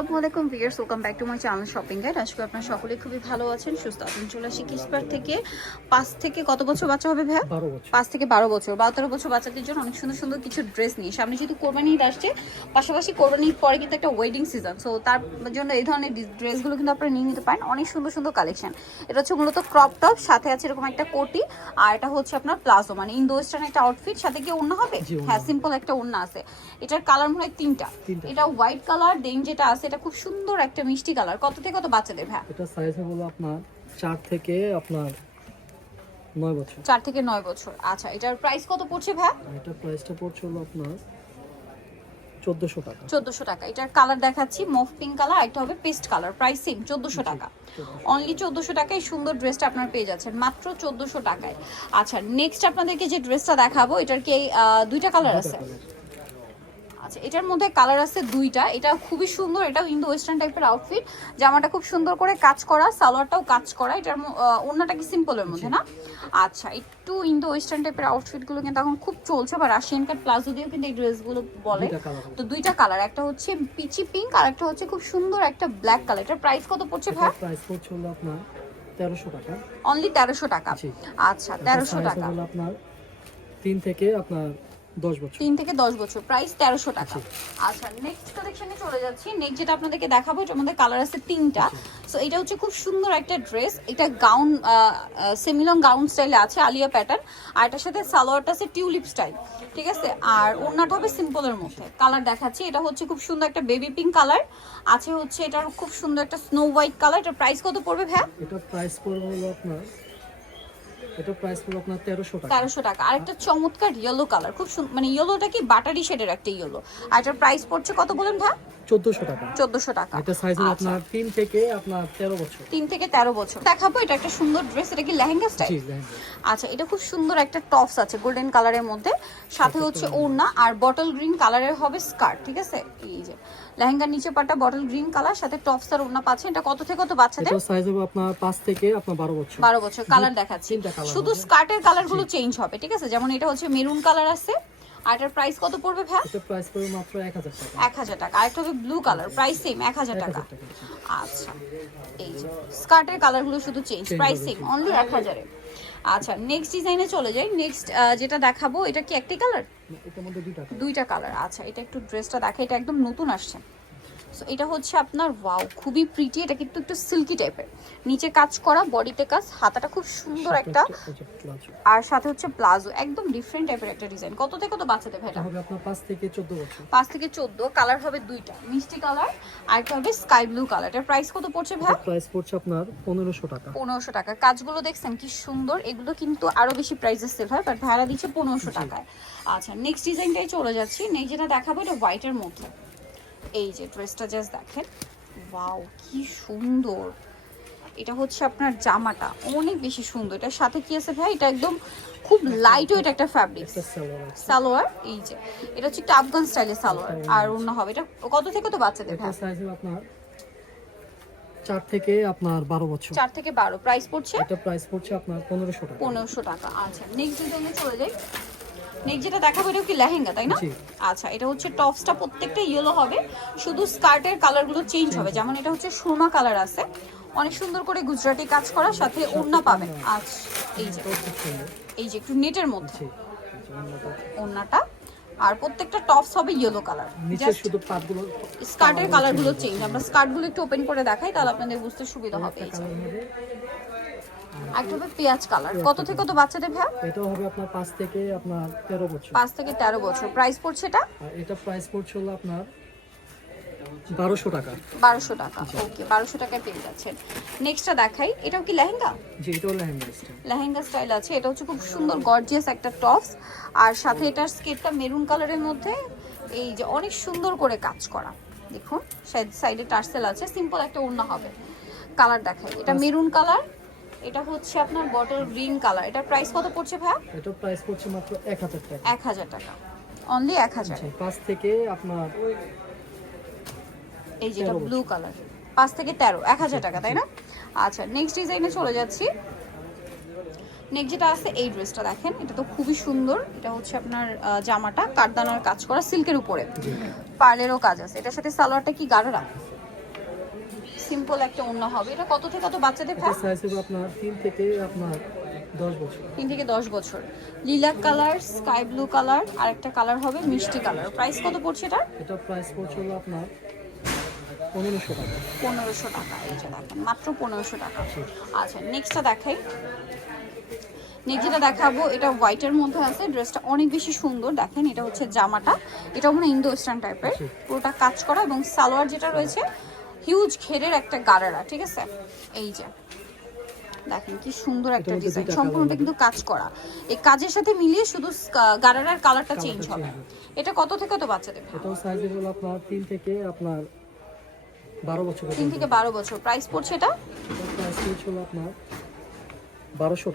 আসসালামু আলাইকুম viewers welcome back to my channel shopping guide. আজকে আপনারা সকলে খুবই ভালো আছেন সুস্থ আছেন। চলে আসি কিসপার থেকে। পাঁচ থেকে কত বছর বাচ্চা হবে বছর। পাঁচ থেকে বারো বছর। বারো তেরো বছর বাচ্চাদের জন্য অনেক সুন্দর সুন্দর কিছু ড্রেস নিয়ে সামনে যেহেতু কোরবানি ঈদ আসছে পাশাপাশি কোরবানি ঈদ পরে কিন্তু একটা ওয়েডিং সিজন সো তার জন্য এই ধরনের ড্রেসগুলো কিন্তু আপনারা নিয়ে নিতে পারেন। অনেক সুন্দর সুন্দর কালেকশন এটা হচ্ছে মূলত ক্রপ টপ সাথে আছে এরকম একটা কোটি আর এটা হচ্ছে আপনার প্লাজো। মানে ইন্দো ওয়েস্টার্ন একটা আউটফিট সাথে কি অন্য হবে? হ্যাঁ সিম্পল একটা ওড়না আছে। এটার কালার মনে হয় তিনটা। তিনটা। এটা হোয়াইট কালার দেন যেটা আছে এটা খুব সুন্দর একটা মিষ্টি কালার। কত থেকে কত বাচ্চাদের ভ্যা এটা সাইজ হলো আপনার চার থেকে আপনার নয় বছর। চার থেকে নয় বছর। আচ্ছা এটার প্রাইস কত পড়ছে আর এটা প্রাইসটা পড়ছে হলো আপনার চোদ্দোশো টাকা। চোদ্দশো টাকা। এটার কালার দেখাচ্ছি মফ পিঙ্ক কালার একটা হবে পেস্ট কালার প্রাইস সেম চোদ্দশো টাকা। অনলি চোদ্দশো টাকায় সুন্দর ড্রেসটা আপনার পেয়ে যাচ্ছেন মাত্র চোদ্দশো টাকায়। আচ্ছা নেক্সট আপনাদেরকে যে ড্রেসটা দেখাবো এটার কি দুইটা কালার আছে? আচ্ছা এটার মধ্যে কালার আছে দুইটা। এটা খুবই সুন্দর এটাও ইন্দো ওয়েস্টার্ন টাইপের আউটফিট জামাটা খুব সুন্দর করে কাজ করা সালোয়ারটাও কাজ করা। এটার অন্যটা কি সিম্পলের মধ্যে না? আচ্ছা একটু ইন্দো ওয়েস্টার্ন টাইপের আউটফিটগুলো কিন্তু এখন খুব চলছে বা রাশিয়ান কাট প্লাজো দিয়েও কিন্তু এই ড্রেসগুলো বলে। তো দুইটা কালার একটা হচ্ছে পিচি পিঙ্ক আর একটা হচ্ছে খুব সুন্দর একটা ব্ল্যাক কালার এটার প্রাইস কত পড়ছে ভাই প্রাইস পড়ছে হলো আপনার টাকা। অনলি তেরোশো টাকা। আচ্ছা তেরোশো টাকা। আপনার তিন থেকে আপনার তিন থেকে দশ বছর প্রাইস তেরোশো টাকা। আচ্ছা। নেক্সট কালেকশনে চলে যাচ্ছি। নেক্সট যেটা আপনাদেরকে দেখাবো এটার মধ্যে কালার আছে তিনটা। সো এটা হচ্ছে খুব সুন্দর একটা ড্রেস এটা গাউন সেমিলং গাউন স্টাইলে আছে আলিয়া প্যাটার্ন আর এটার সাথে সালোয়ারটা আছে টিউলিপ স্টাইল ঠিক আছে? আর ওড়নাটা হবে সিম্পলের মধ্যে। কালার দেখাচ্ছি এটা হচ্ছে খুব সুন্দর একটা বেবি পিঙ্ক কালার আছে হচ্ছে এটার খুব সুন্দর একটা স্নো হোয়াইট কালার এটার প্রাইস কত পড়বে ভ্যা এটা প্রাইস পড়বে হলো আপনার এটা প্রাইস পড়বে আপনার 1300 টাকা। 1300 টাকা। আরেকটা চমৎকার ইয়েলো কালার খুব মানে ইয়েলোটা কি? বাটারি শেডের একটা ইয়েলো আর এটার প্রাইস পড়ছে কত বলেন ভাই? 1400 টাকা। 1400 টাকা। এটা সাইজ আচ্ছা। আপনার 3 থেকে আপনার 13 বছর। 3 থেকে 13 বছর। দেখাবো এটা একটা সুন্দর ড্রেস এটা কি লেহেঙ্গা স্টাইল আচ্ছা এটা খুব সুন্দর একটা টপস আছে গোল্ডেন কালারের মধ্যে। সাথে হচ্ছে ওড়না আর বটল গ্রিন কালারের হবে স্কার্ট ঠিক আছে? এই যে লেহেঙ্গার নিচে পাটা বটল গ্রিন কালার সাথে টপস আর ওড়না পাচ্ছে। এটা কত থেকে কত বাচ্চাদের? এটা সাইজ হবে আপনার 5 থেকে আপনার 12 বছর। 12 বছর কালার দেখাচ্ছি। শুধু স্কার্টের কালারগুলো চেঞ্জ হবে ঠিক আছে? যেমন এটা হচ্ছে মেরুন কালার আছে আর এটার প্রাইস কত পড়বে ভাই এটা প্রাইস পড়বে মাত্র এক হাজার টাকা। এক হাজার টাকা। আরেকটা হবে ব্লু কালার প্রাইস সেম এক হাজার টাকা। আচ্ছা এই যে স্কার্টের কালারগুলো শুধু চেঞ্জ প্রাইস সেম অনলি এক হাজারে। আচ্ছা নেক্সট ডিজাইনে চলে যাই। নেক্সট যেটা দেখাবো এটা কি একটাই কালার। দুইটা কালার আচ্ছা এটা একটু ড্রেসটা দেখা এটা একদম নতুন আসছে। সো এটা হচ্ছে আপনার ওয়াও খুবই প্রিটি এটা কিন্তু একটু সিল্কি টাইপের নিচে কাজ করা বডিতে কাজ হাতাটা খুব সুন্দর একটা। আর সাথে হচ্ছে প্লাজো একদম ডিফারেন্ট টাইপের একটা ডিজাইন কত থেকে কত এটা? ভেটা হবে আপনার পাঁচ থেকে চোদ্দ বছর। পাঁচ থেকে চোদ্দ কালার হবে দুইটা মিষ্টি কালার আর একটা হবে স্কাই ব্লু কালার এটার প্রাইস কত পড়ছে ভাই? প্রাইস পড়ছে আপনার পনেরোশো টাকা। পনেরোশো টাকা। কাজগুলো দেখছেন কি সুন্দর এগুলো কিন্তু আরও বেশি প্রাইসে সেল হয় বাট ভাড়া দিচ্ছে পনেরোশো টাকায়। আচ্ছা নেক্সট ডিজাইনটাই চলে যাচ্ছি। নেক্সট যেটা দেখাবো এটা হোয়াইটের মধ্যে। এই যে ড্রেসটা জাস্ট দেখেন। ওয়াও কি সুন্দর। এটা হচ্ছে আপনার জামাটা অনেক বেশি সুন্দর। এটার সাথে কি আছে ভাই? এটা একদম খুব লাইট ওয়েট একটা ফ্যাব্রিক সালোয়ার এই যে। এটা হচ্ছে একটা আফগান স্টাইলের সালোয়ার আর অন্য হবে। এটা কত থেকে কত বাচ্চাদের আপনার চার থেকে আপনার বারো বছর। চার থেকে বারো। প্রাইস পড়ছে? এটা প্রাইস পড়ছে আপনার পনেরোশো টাকা। পনেরোশো টাকা আচ্ছা। নেক্সট ডিজাইনে চলে যাই। নেক্সট যেটা দেখাবো এটা কি লেহেঙ্গা তাই না? আচ্ছা এটা হচ্ছে টপসটা প্রত্যেকটা ইয়েলো হবে। শুধু স্কার্টের কালারগুলো চেঞ্জ হবে যেমন এটা হচ্ছে সুরমা কালার আছে। অনেক সুন্দর করে গুজরাটি কাজ করা সাথে ওড়না পাবেন। আচ্ছা এই যে। এই যে একটু নেটের মধ্যে। ওড়নাটা। আর প্রত্যেকটা টপস হবে ইয়েলো কালার নিচে শুধু পাতগুলো স্কার্টের কালারগুলো চেঞ্জ আমরা স্কার্টগুলো একটু ওপেন করে দেখাই তাহলে আপনাদের বুঝতে সুবিধা। হবে একটা হবে পেঁয়াজ কালার। কত থেকে কত বাচ্চাদের ভাই? এটাও হবে আপনার পাঁচ থেকে আপনার তেরো বছর। পাঁচ থেকে তেরো বছর। প্রাইস পড়ছে এটা? এটা প্রাইস পড়ছে হলো আপনার টাকা। টাকা। ওকে টাকায় পেয়ে যাচ্ছেন। নেক্সটটা দেখাই। এটাও কি লেহেঙ্গা? জি এটাও লেহেঙ্গা স্টাইল লেহেঙ্গা স্টাইল আছে। এটা হচ্ছে খুব সুন্দর গর্জিয়াস একটা টপস আর সাথে এটার স্কেটটা মেরুন কালারের মধ্যে এই যে অনেক সুন্দর করে কাজ করা। দেখুন সাইডে টার্সেল আছে। সিম্পল একটা ওড়না হবে। কালার দেখাই। এটা মেরুন কালার এটা হচ্ছে আপনার বটল গ্রিন কালার এটার প্রাইস কত পড়ছে ভাইয়া? এটার প্রাইস পড়ছে মাত্র এক হাজার টাকা। এক হাজার টাকা। অনলি এক হাজার। জি, পাঁচ থেকে আপনার এই যেটা 13 ব্লু কালার পাঁচ থেকে তেরো এক হাজার টাকা তাই না? আচ্ছা নেক্সট ডিজাইনে চলে যাচ্ছি। নেক্সট যেটা আছে এই ড্রেসটা দেখেন এটা তো খুবই সুন্দর। এটা হচ্ছে আপনার জামাটা কাঠদানার কাজ করা সিল্কের উপরে। পার্লেরও কাজ আছে। এটার সাথে সালোয়ারটা কি গাঢ়রা সিম্পল একটা অন্য হবে। এটা কত থেকে কত বাচ্চাদের সাইজ হবে আপনার তিন থেকে আপনার দশ বছর। তিন থেকে দশ বছর। Lilac colour sky blue colour আর একটা কালার হবে মিষ্টি কালার। প্রাইস কত পড়ছে এটা এটা প্রাইস পড়ছে হলো আপনার পনেরোশো টাকা। পনেরোশো টাকা এই যে দেখেন মাত্র পনেরোশো টাকা। আচ্ছা। নেক্সটটা দেখাই। নেক্সট যেটা দেখাবো এটা হোয়াইটের মধ্যে আছে ড্রেসটা অনেক বেশি সুন্দর। দেখেন এটা হচ্ছে জামাটা। এটা মানে ইন্দো ওয়েস্টার্ন টাইপের পুরোটা কাজ করা এবং সালোয়ার যেটা রয়েছে হিউজ ঘেরের একটা গারারা ঠিক আছে? এই যে দেখেন কি সুন্দর একটা ডিজাইন সম্পূর্ণটা কিন্তু কাজ করা। এই কাজের সাথে মিলিয়ে শুধু গারারার কালারটা চেঞ্জ হবে। এটা কত থেকে কত বাচ্চাদের এটাও সাইজ হলো আপনার তিন থেকে আপনার বারো বছর তিন থেকে বারো বছর। প্রাইস পড়ছে এটা? প্রাইস হলো আপনার বারোশো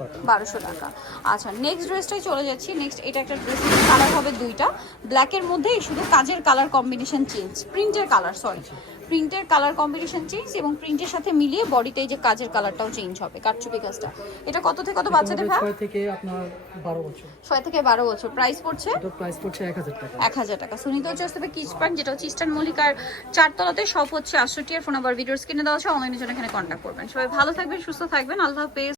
টাকা। আচ্ছা নেক্সট ড্রেসটাই চলে যাচ্ছি। নেক্সট এটা একটা ড্রেস কালার হবে দুইটা। ব্ল্যাকের মধ্যেই শুধু কাজের কালার কম্বিনেশন চেঞ্জ প্রিন্টের কালার সরি প্রিন্টের কালার কম্বিনেশন চেঞ্জ এবং প্রিন্টের সাথে মিলিয়ে বডিতে এই যে কাজের কালারটাও চেঞ্জ হবে কারচুপি কাজটা। এটা কত থেকে কত বাচ্চাদের ভাই? ছয় থেকে আপনার বারো বছর। ছয় থেকে বারো বছর। প্রাইস পড়ছে? এটার প্রাইস পড়ছে এক হাজার টাকা। এক হাজার টাকা। সুনিতা হচ্ছে আসতে কিচ প্যান্ট যেটা হচ্ছে ইস্টার্ন মল্লিকার চারতলাতে। সব হচ্ছে আটষট্টি আর ফোন নাম্বার ভিডিওস স্ক্রিনে দেওয়া আছে। অনলাইনে জন্য এখানে কন্টাক্ট করবেন। সবাই ভালো থাকবেন সুস্থ থাকবেন। আল্লাহ হাফেজ।